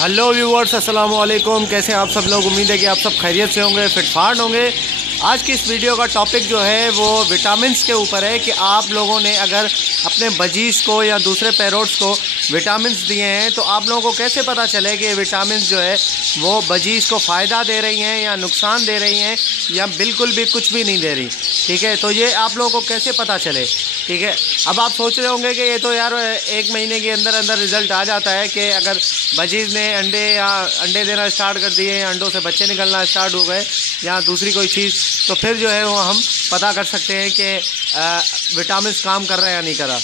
Hello viewers, अस्सलाम वालेकुम। कैसे आप सब लोग? उम्मीद है कि आप सब खैरियत से होंगे, फिटफाट होंगे। आज की इस वीडियो का टॉपिक जो है वो विटामिन्स के ऊपर है कि आप लोगों ने अगर अपने बजीज़ को या दूसरे पैरोट्स को विटामिन्स दिए हैं तो आप लोगों को कैसे पता चले कि विटामिन्स जो है वो बजीज़ को फ़ायदा दे रही हैं या नुकसान दे रही हैं या बिल्कुल भी कुछ भी नहीं दे रही। ठीक है, तो ये आप लोगों को कैसे पता चले? ठीक है, अब आप सोच रहे होंगे कि ये तो यार 1 महीने के अंदर अंदर रिज़ल्ट आ जाता है कि अगर बजीज़ ने अंडे देना स्टार्ट कर दिए या अंडों से बच्चे निकलना स्टार्ट हो गए या दूसरी कोई चीज़, तो फिर जो है वो हम पता कर सकते हैं कि विटामिन काम कर रहा है या नहीं कर रहा।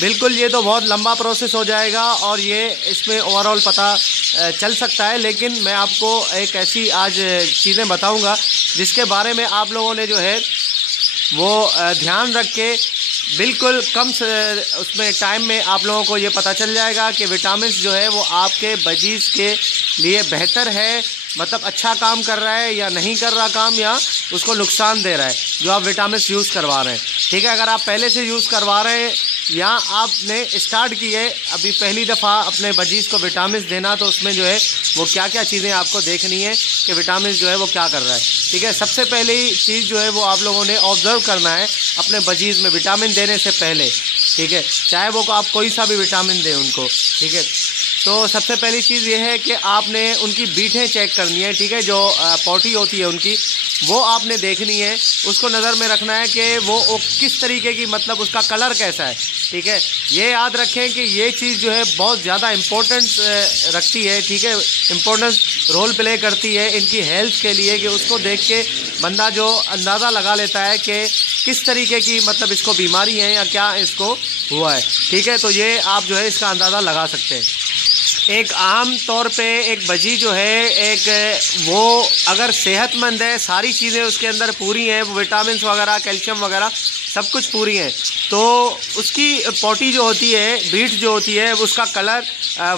बिल्कुल, ये तो बहुत लंबा प्रोसेस हो जाएगा और ये इसमें ओवरऑल पता चल सकता है, लेकिन मैं आपको एक ऐसी आज चीज़ें बताऊंगा जिसके बारे में आप लोगों ने जो है वो ध्यान रख के बिल्कुल कम से उसमें टाइम में आप लोगों को ये पता चल जाएगा कि विटामिन जो है वो आपके बजीज़ के लिए बेहतर है, मतलब अच्छा काम कर रहा है या नहीं कर रहा काम, या उसको नुकसान दे रहा है जो आप विटामिन यूज़ करवा रहे हैं। ठीक है, अगर आप पहले से यूज़ करवा रहे हैं या आपने स्टार्ट की है अभी पहली दफ़ा अपने बजीज़ को विटामिन देना, तो उसमें जो है वो क्या क्या चीज़ें आपको देखनी है कि विटामिन जो है वो क्या कर रहा है। ठीक है, सबसे पहली चीज़ जो है वो आप लोगों ने ऑब्ज़र्व करना है अपने बजीज़ में विटामिन देने से पहले। ठीक है, चाहे वो आप कोई सा भी विटामिन दें उनको। ठीक है, तो सबसे पहली चीज़ ये है कि आपने उनकी बीटें चेक करनी है। ठीक है, जो पॉटी होती है उनकी, वो आपने देखनी है, उसको नज़र में रखना है कि वो किस तरीके की, मतलब उसका कलर कैसा है। ठीक है, ये याद रखें कि ये चीज़ जो है बहुत ज़्यादा इम्पोर्टेंस रखती है। ठीक है, इम्पोर्टेंस रोल प्ले करती है इनकी हेल्थ के लिए, कि उसको देख के बंदा जो अंदाज़ा लगा लेता है कि किस तरीके की, मतलब इसको बीमारी है या क्या इसको हुआ है। ठीक है, तो ये आप जो है इसका अंदाज़ा लगा सकते हैं। एक आम तौर पे एक बजी जो है, एक वो अगर सेहतमंद है, सारी चीज़ें उसके अंदर पूरी हैं, वो विटामिन वगैरह कैल्शियम वगैरह सब कुछ पूरी हैं, तो उसकी पॉटी जो होती है, बीट जो होती है, उसका कलर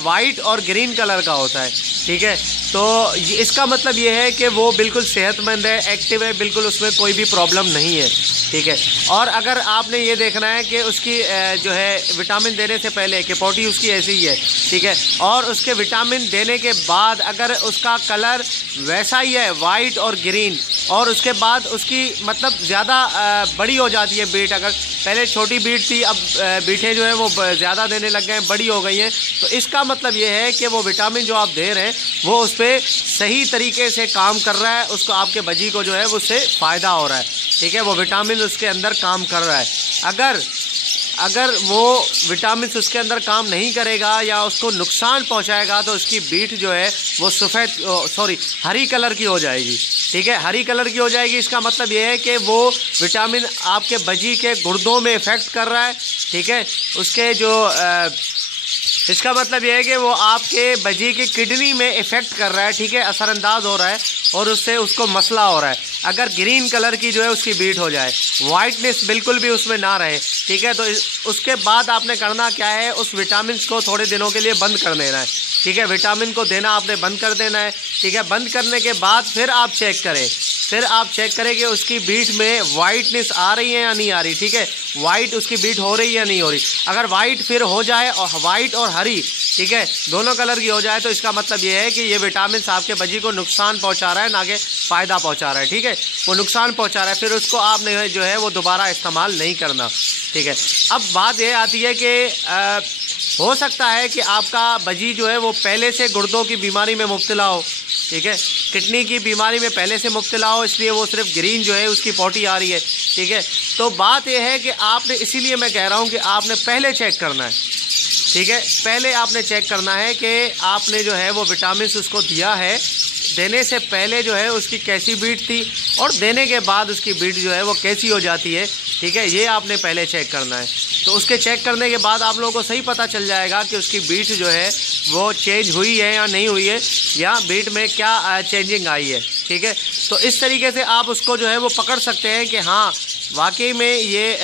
वाइट और ग्रीन कलर का होता है। ठीक है, तो इसका मतलब ये है कि वो बिल्कुल सेहतमंद है, एक्टिव है, बिल्कुल उसमें कोई भी प्रॉब्लम नहीं है। ठीक है, और अगर आपने ये देखना है कि उसकी जो है विटामिन देने से पहले कि पॉटी उसकी ऐसी ही है। ठीक है, और उसके विटामिन देने के बाद अगर उसका कलर वैसा ही है, वाइट और ग्रीन, और उसके बाद उसकी मतलब ज़्यादा बड़ी हो जाती है बीट, अगर पहले छोटी बीट थी अब बीटें जो है वो ज़्यादा देने लग गए हैं, बड़ी हो गई हैं, तो इसका मतलब ये है कि वो विटामिन जो आप दे रहे हैं वो उस पर सही तरीके से काम कर रहा है, उसको आपके बजी को जो है उससे फ़ायदा हो रहा है। ठीक है, वो विटामिन उसके अंदर काम कर रहा है। अगर वो विटामिन उसके अंदर काम नहीं करेगा या उसको नुकसान पहुंचाएगा तो उसकी बीट जो है वो हरी कलर की हो जाएगी। ठीक है, हरी कलर की हो जाएगी। इसका मतलब ये है कि वो विटामिन आपके बजी के गुर्दों में इफ़ेक्ट कर रहा है। ठीक है, उसके जो इसका मतलब यह है कि वो आपके बजी की किडनी में इफ़ेक्ट कर रहा है। ठीक है, असरअंदाज हो रहा है और उससे उसको मसला हो रहा है। अगर ग्रीन कलर की जो है उसकी बीट हो जाए, वाइटनेस बिल्कुल भी उसमें ना रहे, ठीक है, तो उसके बाद आपने करना क्या है, उस विटामिन को थोड़े दिनों के लिए बंद कर देना है। ठीक है, विटामिन को देना आपने बंद कर देना है। ठीक है, बंद करने के बाद फिर आप चेक करें कि उसकी बीट में वाइटनेस आ रही है या नहीं आ रही। ठीक है, वाइट उसकी बीट हो रही है या नहीं हो रही। अगर वाइट फिर हो जाए और वाइट और हरी, ठीक है, दोनों कलर की हो जाए, तो इसका मतलब ये है कि ये विटामिन आपके बजी को नुकसान पहुंचा रहा है, ना कि फ़ायदा पहुंचा रहा है। ठीक है, वो नुकसान पहुंचा रहा है, फिर उसको आपने जो है वो दोबारा इस्तेमाल नहीं करना। ठीक है, अब बात ये आती है कि हो सकता है कि आपका बजी जो है वो पहले से गुर्दों की बीमारी में मुब्तला हो। ठीक है, किडनी की बीमारी में पहले से मुब्तला हो, इसलिए वो सिर्फ ग्रीन जो है उसकी पॉटी आ रही है। ठीक है, तो बात यह है कि आपने, इसीलिए मैं कह रहा हूँ कि आपने पहले चेक करना है। ठीक है, पहले आपने चेक करना है कि आपने जो है वो विटामिन उसको दिया है, देने से पहले जो है उसकी कैसी बीट थी और देने के बाद उसकी बीट जो है वो कैसी हो जाती है। ठीक है, ये आपने पहले चेक करना है। तो उसके चेक करने के बाद आप लोगों को सही पता चल जाएगा कि उसकी बीट जो है वो चेंज हुई है या नहीं हुई है, या बीट में क्या चेंजिंग आई है। ठीक है, तो इस तरीके से आप उसको जो है वो पकड़ सकते हैं कि हाँ वाकई में ये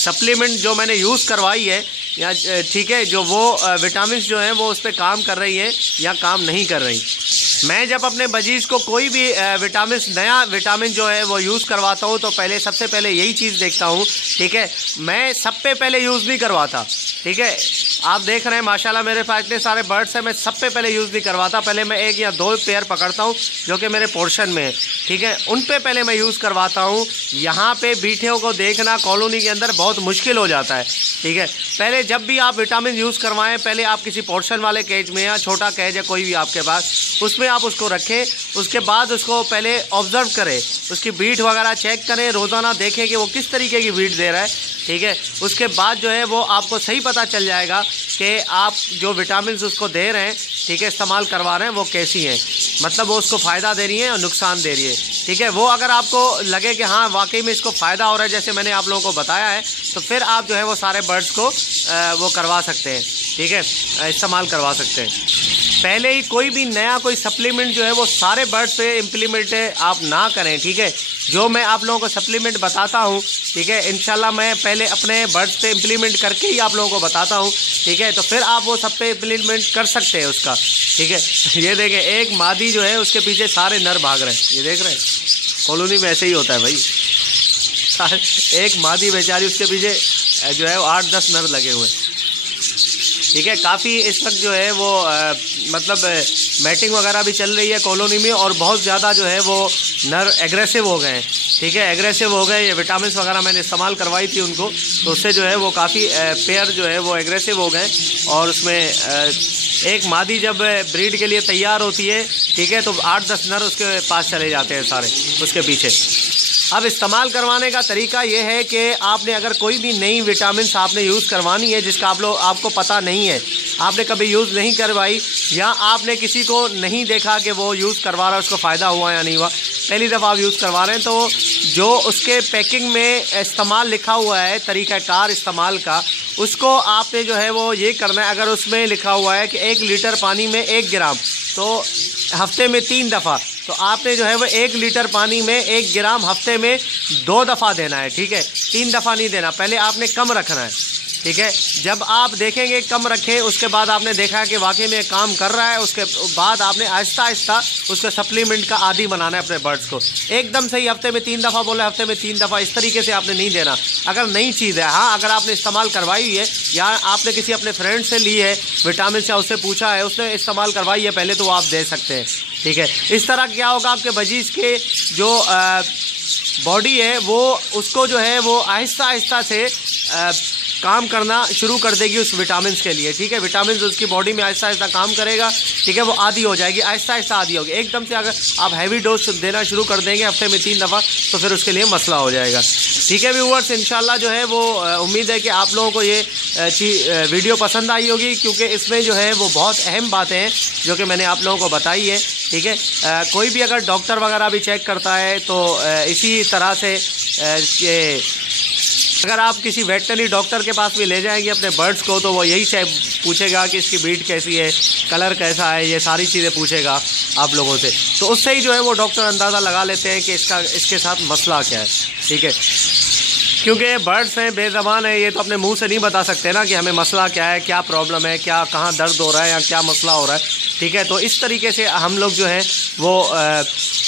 सप्लीमेंट जो मैंने यूज़ करवाई है या ठीक है, जो वो विटामिन जो हैं वो उस पर काम कर रही हैं या काम नहीं कर रही। मैं जब अपने बजीज़ को कोई भी नया विटामिन जो है वो यूज़ करवाता हूँ तो सबसे पहले यही चीज़ देखता हूँ। ठीक है, मैं सब पे पहले यूज़ नहीं करवाता। ठीक है, आप देख रहे हैं माशाल्लाह मेरे पास इतने सारे बर्ड्स हैं, मैं सब पे पहले यूज़ नहीं करवाता। पहले मैं 1 या 2 पेयर पकड़ता हूँ जो कि मेरे पोर्शन में है, ठीक है, उन पे पहले मैं यूज़ करवाता हूँ। यहाँ पे बीठियों को देखना कॉलोनी के अंदर बहुत मुश्किल हो जाता है, ठीक है। पहले जब भी आप विटामिन यूज़ करवाएं, पहले आप किसी पोर्शन वाले केज में या छोटा केज है कोई भी आपके पास, उसमें आप उसको रखें। उसके बाद उसको पहले ऑब्ज़र्व करें, उसकी बीट वगैरह चेक करें, रोज़ाना देखें कि वो किस तरीके की बीट दे रहा है, ठीक है। उसके बाद जो है वो आपको सही पता चल जाएगा कि आप जो विटामिन उसको दे रहे हैं, ठीक है, इस्तेमाल करवा रहे हैं, वो कैसी हैं, मतलब वो उसको फ़ायदा दे रही है और नुकसान दे रही है, ठीक है। वो अगर आपको लगे कि हाँ वाकई में इसको फ़ायदा हो रहा है, जैसे मैंने आप लोगों को बताया है, तो फिर आप जो है वो सारे बर्ड्स को वो करवा सकते हैं, ठीक है, इस्तेमाल करवा सकते हैं। पहले ही कोई भी नया कोई सप्लीमेंट जो है वो सारे बर्ड्स पे इम्प्लीमेंट आप ना करें, ठीक है। जो मैं आप लोगों को सप्लीमेंट बताता हूँ, ठीक है, इंशाल्लाह मैं पहले अपने बर्ड्स पे इम्प्लीमेंट करके ही आप लोगों को बताता हूँ, ठीक है। तो फिर आप वो सब पे इम्प्लीमेंट कर सकते हैं उसका, ठीक है। ये देखें, एक मादी जो है उसके पीछे सारे नर भाग रहे हैं, ये देख रहे हैं, कॉलोनी में ऐसे ही होता है भाई, एक मादी बेचारी उसके पीछे जो है 8-10 नर लगे हुए हैं, ठीक है। काफ़ी इस वक्त जो है वो मतलब मैटिंग वगैरह भी चल रही है कॉलोनी में, और बहुत ज़्यादा जो है वो नर एग्रेसिव हो गए हैं, ठीक है, एग्रेसिव हो गए। ये विटामिन वगैरह मैंने इस्तेमाल करवाई थी उनको, तो उससे जो है वो काफ़ी पेयर जो है वो एग्रेसिव हो गए। और उसमें एक मादी जब ब्रीड के लिए तैयार होती है, ठीक है, तो 8-10 नर उसके पास चले जाते हैं सारे उसके पीछे। अब इस्तेमाल करवाने का तरीका ये है कि आपने अगर कोई भी नई विटामिन्स आपने यूज़ करवानी है जिसका आपको पता नहीं है, आपने कभी यूज़ नहीं करवाई, या आपने किसी को नहीं देखा कि वो यूज़ करवा रहा है, उसको फ़ायदा हुआ या नहीं हुआ, पहली दफ़ा आप यूज़ करवा रहे हैं, तो जो उसके पैकिंग में इस्तेमाल लिखा हुआ है, तरीक़ाकार इस्तेमाल का, उसको आपने जो है वो ये करना है। अगर उसमें लिखा हुआ है कि 1 लीटर पानी में 1 ग्राम, तो हफ्ते में 3 दफ़ा, तो आपने जो है वो 1 लीटर पानी में 1 ग्राम हफ्ते में 2 दफ़ा देना है, ठीक है, 3 दफ़ा नहीं देना। पहले आपने कम रखना है, ठीक है। जब आप देखेंगे कम रखें, उसके बाद आपने देखा कि वाकई में काम कर रहा है, उसके बाद आपने आहिस्ता आहिस्ता उसके सप्लीमेंट का आदी बनाना है अपने बर्ड्स को। एकदम से ही हफ्ते में 3 दफ़ा बोले, हफ्ते में 3 दफ़ा, इस तरीके से आपने नहीं देना। अगर नई चीज़ है, हाँ, अगर आपने इस्तेमाल करवाई हुई है या आपने किसी अपने फ्रेंड से ली है विटामिन से, उससे पूछा है, उसने इस्तेमाल करवाई है पहले, तो वो आप दे सकते हैं, ठीक है। इस तरह क्या होगा, आपके बजीज़ के जो बॉडी है वो उसको जो है वो आहिस्ता आहिस्ता से काम करना शुरू कर देगी उस विटामिन के लिए, ठीक है। विटामिन उसकी बॉडी में आहिस्ता आहिस्ता काम करेगा, ठीक है, वो आदी हो जाएगी, आहिस्ता आहिस्ता आदी होगी। एकदम से अगर आप हैवी डोज देना शुरू कर देंगे हफ्ते में 3 दफ़ा, तो फिर उसके लिए मसला हो जाएगा, ठीक है। व्यूअर्स, इंशाल्लाह जो है वो उम्मीद है कि आप लोगों को ये वीडियो पसंद आई होगी, क्योंकि इसमें जो है वो बहुत अहम बातें हैं जो कि मैंने आप लोगों को बताई है, ठीक है। कोई भी अगर डॉक्टर वगैरह भी चेक करता है तो इसी तरह से अगर आप किसी वेटनरी डॉक्टर के पास भी ले जाएंगे अपने बर्ड्स को, तो वो यही पूछेगा कि इसकी ब्रीड कैसी है, कलर कैसा है, ये सारी चीज़ें पूछेगा आप लोगों से। तो उससे ही जो है वो डॉक्टर अंदाज़ा लगा लेते हैं कि इसके साथ मसला क्या है, ठीक है। क्योंकि बर्ड्स हैं, बेज़बान है, ये तो अपने मुंह से नहीं बता सकते ना कि हमें मसला क्या है, क्या प्रॉब्लम है, क्या कहाँ दर्द हो रहा है या क्या मसला हो रहा है, ठीक है। तो इस तरीके से हम लोग जो है वो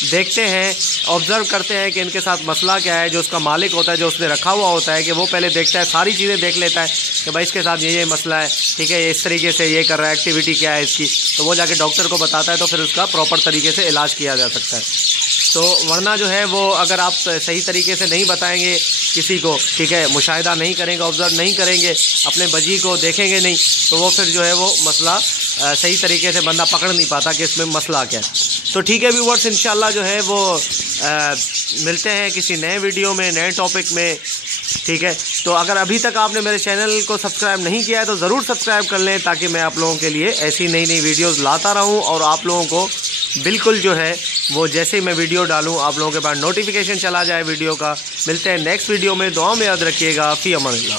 देखते हैं, ऑब्ज़र्व करते हैं कि इनके साथ मसला क्या है। जो उसका मालिक होता है, जो उसने रखा हुआ होता है, कि वो पहले देखता है, सारी चीज़ें देख लेता है कि भाई इसके साथ ये मसला है, ठीक है, इस तरीके से ये कर रहा है, एक्टिविटी क्या है इसकी, तो वो जाके डॉक्टर को बताता है, तो फिर उसका प्रॉपर तरीके से इलाज किया जा सकता है। तो वरना जो है वो अगर आप सही तरीके से नहीं बताएंगे किसी को, ठीक है, मुशाहिदा नहीं करेंगे, ऑब्ज़र्व नहीं करेंगे, अपने बजी को देखेंगे नहीं, तो वो फिर जो है वो मसला सही तरीके से बंदा पकड़ नहीं पाता कि इसमें मसला क्या है। तो ठीक है व्यूअर्स, इंशाल्लाह जो है वो मिलते हैं किसी नए वीडियो में, नए टॉपिक में, ठीक है। तो अगर अभी तक आपने मेरे चैनल को सब्सक्राइब नहीं किया है तो ज़रूर सब्सक्राइब कर लें, ताकि मैं आप लोगों के लिए ऐसी नई नई वीडियोस लाता रहूं और आप लोगों को बिल्कुल जो है वो जैसे ही मैं वीडियो डालूं आप लोगों के पास नोटिफिकेशन चला जाए वीडियो का। मिलते हैं नेक्स्ट वीडियो में, दुआ में याद रखिएगा। फ़ी अमान अल्लाह।